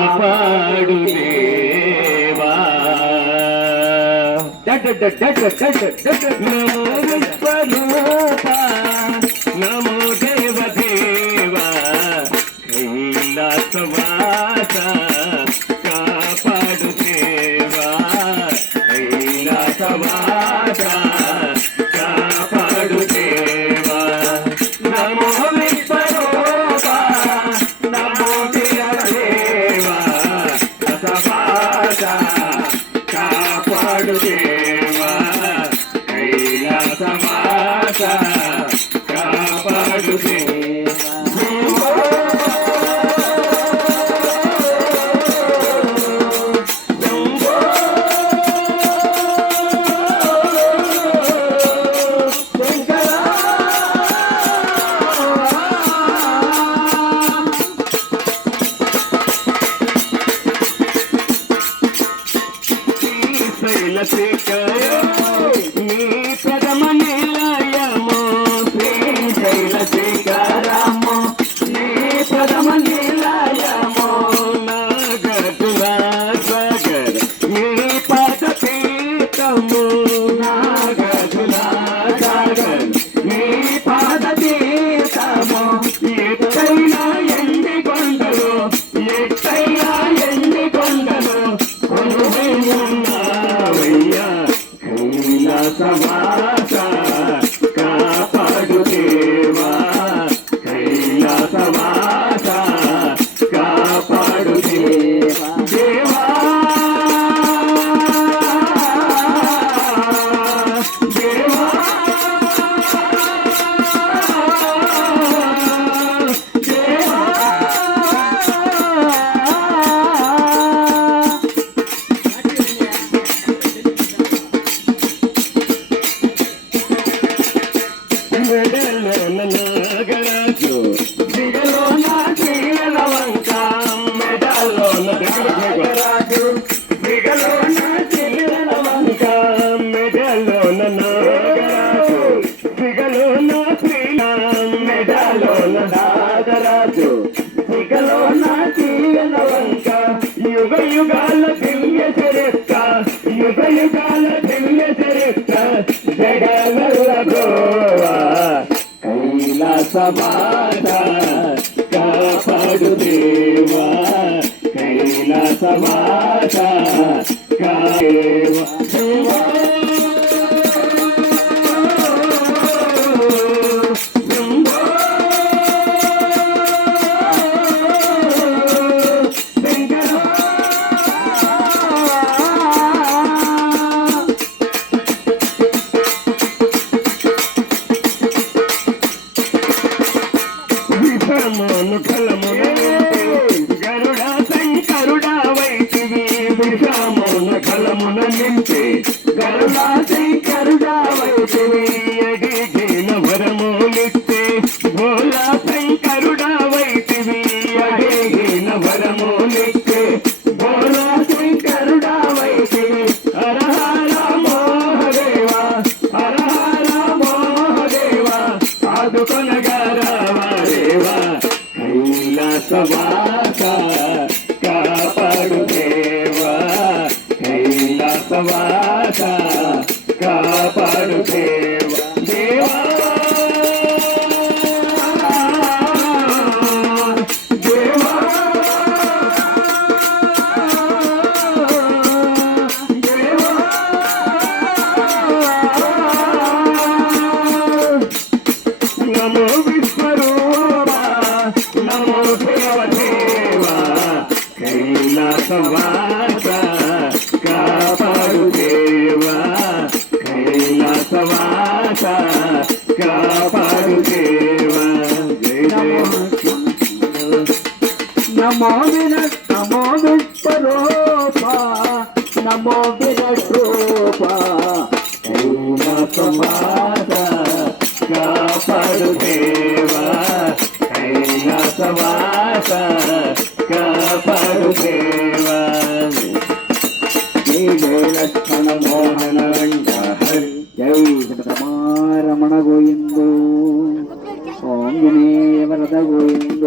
కాపాడు దేవా నమో విశ్వరూప నమో దేవ దేవా కైలాసవాస కాపాడు దేవా కైలాసవాస. కాపాడు దేవా కైలాసవాస కాపాడు. దేవా కైలాసవాస యుగ యుగాల దివ్య చరిత్ర యుగ యుగాల కైలాసవాస కాపాడు దేవా కైలాసవాస కలమున నింపే. గరుడా శంకరుడా వైతివి కైలాసవాస కాపాడు దేవా కైలాసవాస కాపాడు దేవా నమో విరట్ నమో విశ్వరూప నమో విరట్ రూప కైలాసవాస కాపాడు దేవా కైలాసవాస కాపాడు దేవా జై జయ లక్ష్మణ మోహన వెంట హరి జై ಗೋವಿಂದ ಓಂ ಗೋವಿಂದ